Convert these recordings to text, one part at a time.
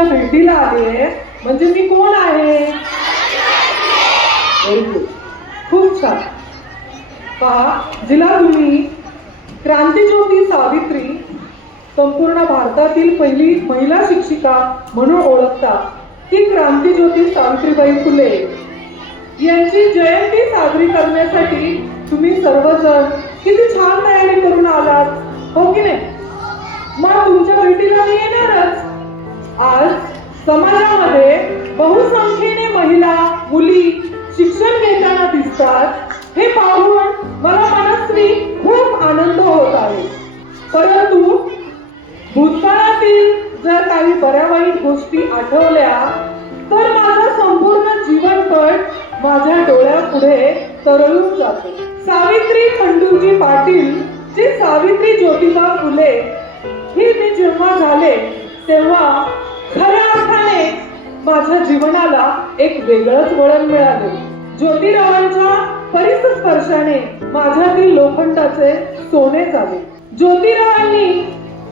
तुझ्या भेटीला आली आहे आले म्हणजे मी कोण आहे? खूप छान. पहा जिला तुम्ही क्रांतीज्योती सावित्री संपूर्ण भारतातील पहिली महिला शिक्षिका म्हणून ओळखता ती क्रांतीज्योती सावित्रीबाई फुले. यांची जयंती साजरी करण्यासाठी तुम्ही सर्वजण किती छान तयारी करून आलात. हो की नाही? मग तुमच्या भेटीला मी असतात हे पाहून मला मनस्वी खूप आनंद होत आहे. परंतु भूतकाळातील जर काही बऱ्या वाईट गोष्टी आठवल्या तर माझा संपूर्ण जीवनपट माझ्या डोळ्यापुढे तरळून जातो. सावित्री खंडूजी पाटील जी सावित्री ज्योतिबा फुले ही मी जेव्हा झाले तेव्हा खऱ्या अर्थाने माझ्या जीवनाला एक वेगळंच वळण मिळाले. ज्योतिरावांच्या परिस्पर्शाने माझ्यातील लोखंडाचे सोने झाले ज्योतिरावांनी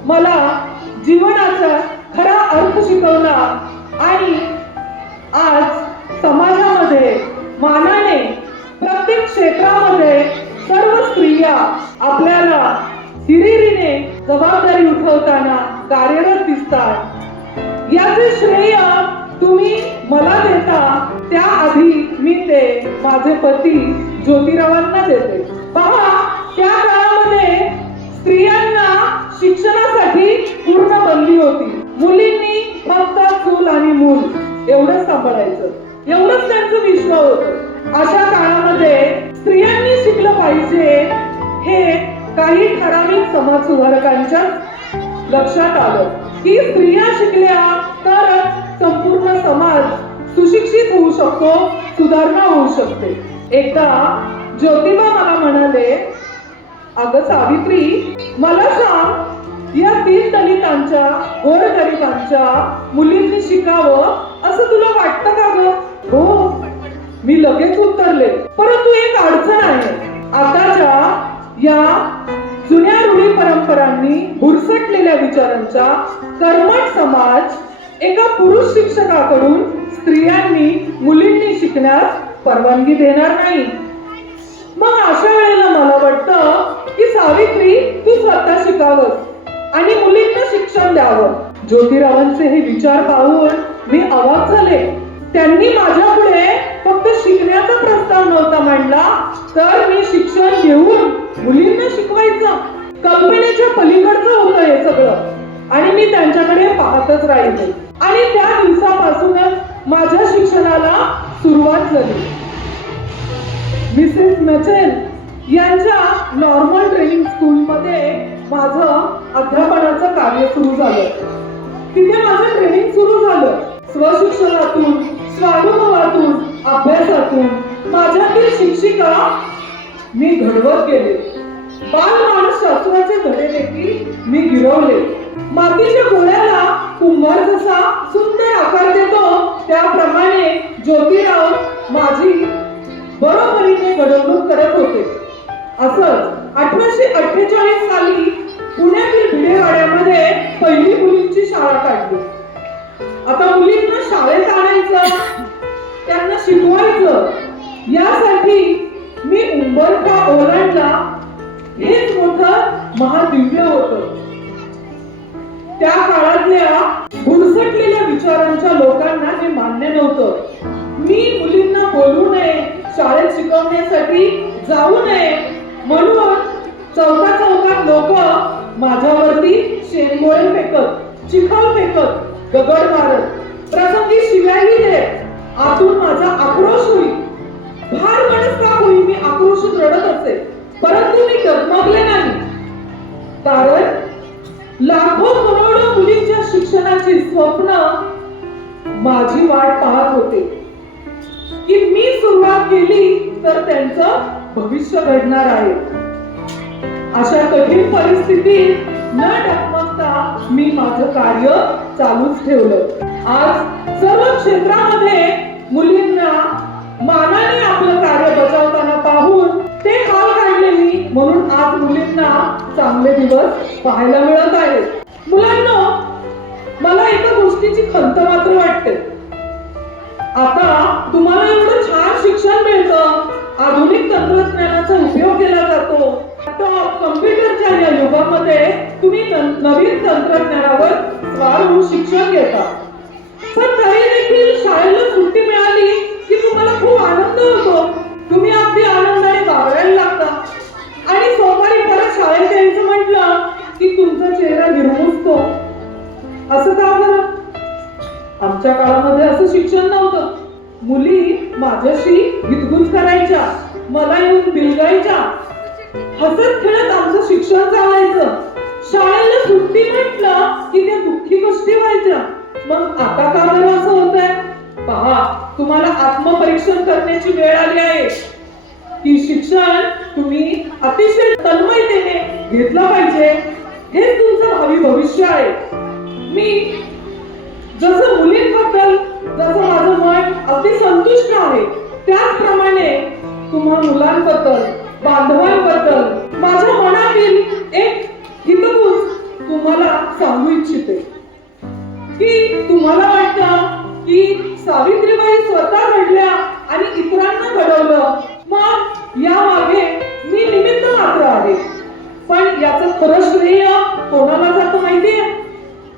मला जीवनाचा खरा अर्थ शिकवला आणि आज समाजामध्ये मानाने प्रत्येक क्षेत्रामध्ये सर्व स्त्रिया आपल्याला हिरिरीने जबाबदारी उठवताना कार्यरत दिसतात. याचे श्रेय तुम्ही मला देता त्याआधी ते माझे पती ज्योतिरावांना देते. पहा त्या काळामध्ये स्त्रियांना शिक्षणासाठी पूर्ण बंदी होती. मुलींनी फक्त चूल आणि मूल एवढंच सांभाळायचं. एवढंच त्यांचं विश्व होत. अशा काळामध्ये स्त्रियांनी शिकलं पाहिजे हे काही ठराविक समाज सुधारकांच्या लक्षात आलं. की स्त्रिया शिकल्या तर संपूर्ण समाज सुशिक्षित होऊ शकतो सुधारणा होऊ शकते. एकदा ज्योतिबा मला म्हणाले अगं सावित्री मला सांग या तीन दलितांच्या गोरगरिबांच्या मुलींनी शिकावं असं तुला वाटतं का ग? हो. मी लगेच उत्तरले परंतु एक अडचण आहे. आताच्या या जुन्या रूढी परंपरांनी भुरसटलेल्या विचारांचा कर्मठ समाज एका पुरुष शिक्षकाकडून स्त्रियांनी मुलींनी शिकण्यास परवानगी देणार नाही. मग अशा वेळेला मला वाटतं की सावित्री तू स्वतः शिकावं आणि मुलींना शिक्षण द्यावं. ज्योतिरावांचे हे विचार पाहून मी अवाक झाले. त्यांनी माझ्या पुढे फक्त शिकण्याचा प्रस्ताव नव्हता मांडला तर मी शिक्षण घेऊन मुलींना शिकवायचं कल्पनेच्या पलीकडचं होतं हे सगळं. आणि मी त्यांच्याकडे पाहतच राहिले. आणि त्या दिवसापासूनच माझ्या शिक्षणाला सुरुवात झाली. मिसेस मॅचेल यांच्या नॉर्मल ट्रेनिंग स्कूलमध्ये माझं अध्यापनाचं कार्य सुरू झालं. तिथे माझं ट्रेनिंग सुरू झालं. स्वशिक्षणातून स्वानुभवातून अभ्यासातून माझ्यातील शिक्षिका मी घडवत गेले. बाल मानस शास्त्राचे धडे देखील मी गिरवले. मातीच्या गोळ्या कुंभार जसा सुंदर आकार देतो त्याप्रमाणे ज्योतिराव माझी बरोबरीने घडवणूक करत होते. असंच अठराशे अठ्ठेचाळीस साली पुण्यातील भिडेवाड्यामध्ये पहिली मुलींची शाळा काढली. आता मुलींना शाळेत आणायचं त्यांना शिकवायचं यासाठी मी उंबरठा ओलांडला. हेच मोठं महादिव्य होतं. त्या काळातल्या घुरसटलेल्या विचारांच्या लोकांना हे मान्य नव्हतं. मी मुलींना बोलू नये शाळेत शिकवण्यासाठी जाऊ नये म्हणून चौका चौकात लोक माझ्यावरती शेंगोळे फेकत चिखल फेकत दगड मारत. प्रसंगी शिव्याही देत. आतून माझा आक्रोश होईल. भार मनस्ताप होईल मी आक्रोशित रडत असे परंतु मी डगमगले स्वप्न माझी वाट पाहत होते. की मी सुरुवात केली तर त्यांचं भविष्य घडणार आहे. अशा कठीण परिस्थितीत न डगमगता मी माझं कार्य चालूच ठेवलं. आज सर्व क्षेत्रामध्ये मुलींना मानाने आपलं कार्य बजावताना पाहून ते हाल काढलेली म्हणून आज मुलींना चांगले दिवस पाहायला मिळत आहेत. मुलांना मला एका गोष्टीची खंत मात्र वाटते. आता तुम्हाला एवढं छान शिक्षण मिळतं आधुनिक तंत्रज्ञानाचा उपयोग केला जातो. कम्प्युटरच्या या युगामध्ये तुम्ही नवीन तंत्रज्ञानावर स्वार होऊन शिक्षण घेता. पण तरी देखील शाळेला सुट्टी मिळाली आमच्या काळामध्ये असं शिक्षण नव्हतं. मुली माझ्याशी हितगुज करायच्या मला येऊन बिलगायच्या. हसत खेळत आमचं शिक्षण चालायचं. शाळेला सुट्टी म्हटलं की ते दुःखी कष्टी व्हायच्या. मग आता का बरं असं होतंय? पहा तुम्हाला आत्मपरीक्षण करण्याची वेळ आली आहे. की शिक्षण तुम्ही अतिशय तन्मयतेने घेतलं पाहिजे. हे तुमचं भावी भविष्य आहे. मी जसं मुलींबद्दल जसं माझं मन अगदी संतुष्ट आहे. त्याचप्रमाणे तुम्हा मुलांबद्दल बांधवांबद्दल माझ्या मनातील एक हितगुज तुम्हाला सांगू इच्छिते. की तुम्हाला वाटतं की सावित्रीबाई स्वतः घडल्या आणि इतरांना घडवलं. मग यामागे मी निमित्त मात्र आहे. पण याचं खरं श्रेय कोणाला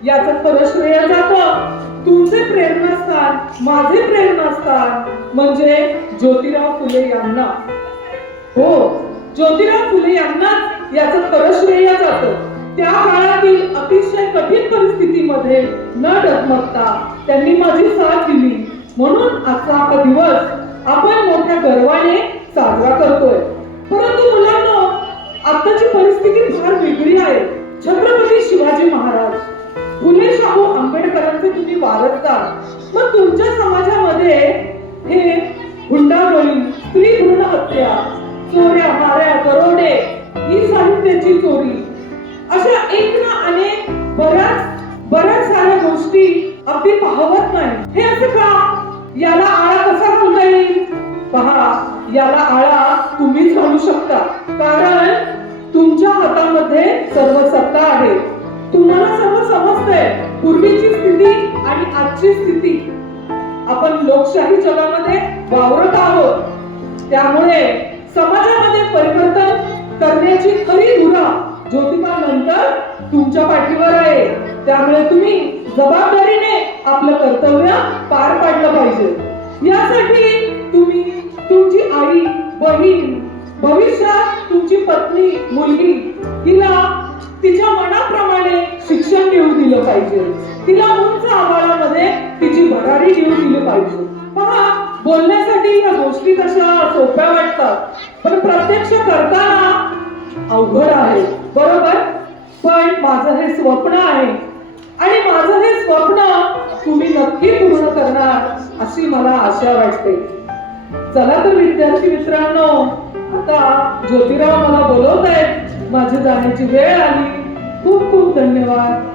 याचं परश्रेय जात. जातं तुमचे प्रेरणास्थान माझे प्रेरणास्थान म्हणजे ज्योतिराव फुले यांना. हो ज्योतिराव फुले यांनाच याचं परश्रेय जात. जातं त्या काळातील अतिशय कठीण परिस्थितीमध्ये न डगमगता त्यांनी माझी साथ दिली. म्हणून आजचा हा दिवस आपण मोठ्या गर्वाने साजरा करतोय. परंतु मुलांना आताची परिस्थिती फार वेगळी आहे. छत्रपती शिवाजी महाराज. फुले शाहू आंबेडकरांचे तुम्ही वारसदार. मग तुमच्या समाजामध्ये हे हुंडाबळी स्त्री भ्रूण हत्या चोऱ्या माऱ्या दरोडे ही साहित्याची चोरी अशा एक ना अनेक बऱ्याच बऱ्याच साऱ्या गोष्टी अगदी पाहवत नाही. हे असं का? याला आळा कसा घालता येईल? पहा याला आळा तुम्हीच घालू शकता. कारण तुमच्या हातामध्ये सर्व सत्ता आहे. तुम्हाला सर्व समजतंय. पूर्वीची स्थिती आणि आजची स्थिती. आपण लोकशाही जगामध्ये वावरत आहोत. त्यामुळे समाजामध्ये परिवर्तन करण्याची खरी धुरा ज्योतिबा नंतर तुमच्या पाठीवर आहे. त्यामुळे तुम्ही जबाबदारीने आपलं कर्तव्य पार पाडलं पाहिजे. यासाठी तुम्ही तुमची आई बहीण भविष्यात तुमची पत्नी मुलगी हिला तिच्या मनाप्रमाणे शिक्षण घेऊ दिलं पाहिजे. तिला उंच आवारामध्ये तिची भरारी घेऊ दिली पाहिजे. पहा बोलण्यासाठी या गोष्टी कशा सोप्या वाटतात. पण प्रत्यक्ष करताना अवघड आहे. बरोबर? पण माझं हे स्वप्न आहे. आणि माझं हे स्वप्न तुम्ही नक्की पूर्ण करणार अशी मला आशा वाटते. चला तर विद्यार्थी मित्रांनो आता ज्योतिराव मला बोलवत आहेत माझी जाण्याची वेळ आली. खूप खूप धन्यवाद.